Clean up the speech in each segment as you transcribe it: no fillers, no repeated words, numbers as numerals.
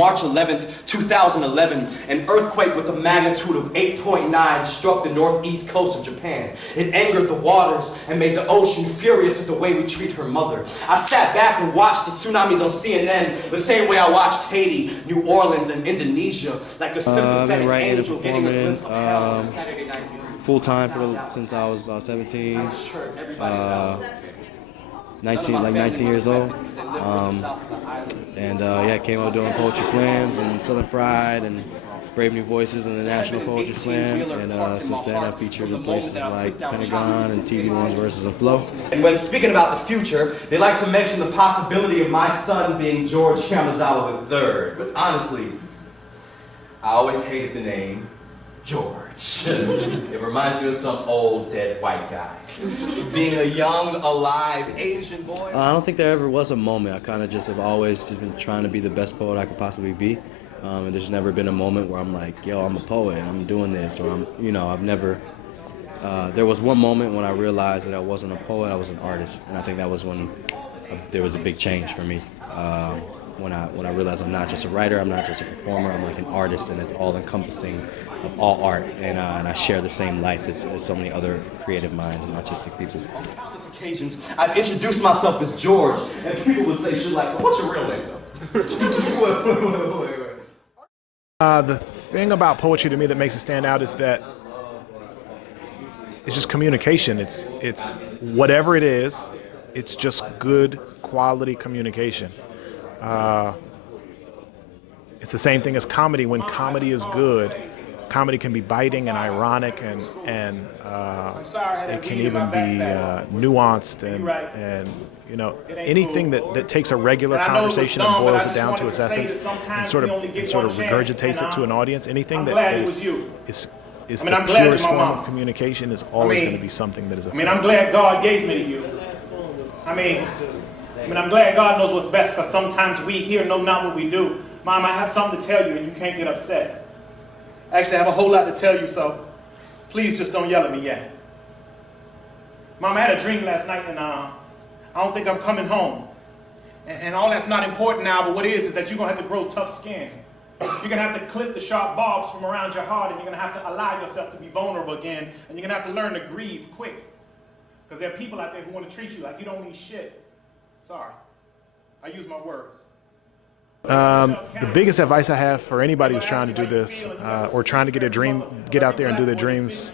March 11th, 2011, an earthquake with a magnitude of 8.9 struck the northeast coast of Japan. It angered the waters and made the ocean furious at the way we treat her mother. I sat back and watched the tsunamis on CNN the same way I watched Haiti, New Orleans, and Indonesia, like a sympathetic angel getting a glimpse of hell on a Saturday night. Full-time since I was about 17. 19 years old, yeah, came out doing poetry slams and Southern Fried and Brave New Voices and the National Poetry Slam, and since then I've featured in places like Pentagon and TV One's Verses and Flow. And when speaking about the future, they like to mention the possibility of my son being George Yamazawa III, but honestly, I always hated the name George. It reminds me of some old dead white guy. Being a young, alive Asian boy. I don't think there ever was a moment. I kind of just have always just been trying to be the best poet I could possibly be. And there's never been a moment where I'm like, yo, I'm a poet, I'm doing this, or I've never, there was one moment when I realized that I wasn't a poet, I was an artist. And I think that was when there was a big change for me. When I realized I'm not just a writer, I'm not just a performer, I'm like an artist, and it's all encompassing of all art, and I share the same life as so many other creative minds and artistic people. On countless occasions, I've introduced myself as George, and people would say shit like, what's your real name though? Wait. The thing about poetry to me that makes it stand out is that it's just communication. It's whatever it is, it's just good quality communication. It's the same thing as comedy. When comedy is good, comedy can be biting and ironic, and it can even be nuanced, and anything that takes a regular conversation and boils it down to its essence and sort of regurgitates it to an audience. Anything that is the purest form of communication is always going to be something that is effective. I'm glad God gave me to you. I'm glad God knows what's best, because sometimes we here know not what we do. Mom, I have something to tell you and you can't get upset. Actually, I have a whole lot to tell you, so please just don't yell at me yet. Mom, I had a dream last night, and I don't think I'm coming home. And all that's not important now, but what is that you're going to have to grow tough skin. You're going to have to clip the sharp barbs from around your heart, and you're going to have to allow yourself to be vulnerable again, and you're going to have to learn to grieve quick. Because there are people out there who want to treat you like you don't need shit. Sorry. I use my words. The biggest advice I have for anybody who's trying to do this or trying to get out there and do their dreams,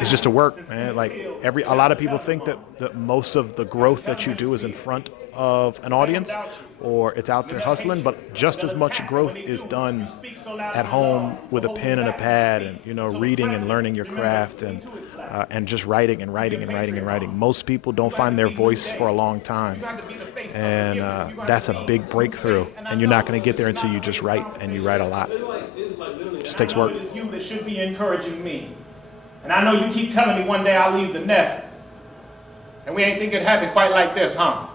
is just to work, man. Like a lot of people think that most of the growth that you do is in front of an audience or it's out there hustling, but just as much growth is done at home with a pen and a pad, and reading and learning your craft, and just writing and writing and writing and writing. Most people don't find their voice for a long time, and that's a big breakthrough, and you're not going to get there until you just write, and you write a lot. It just takes work. It's you that should be encouraging me. And I know you keep telling me one day I'll leave the nest, and we ain't think it'd happen quite like this, huh?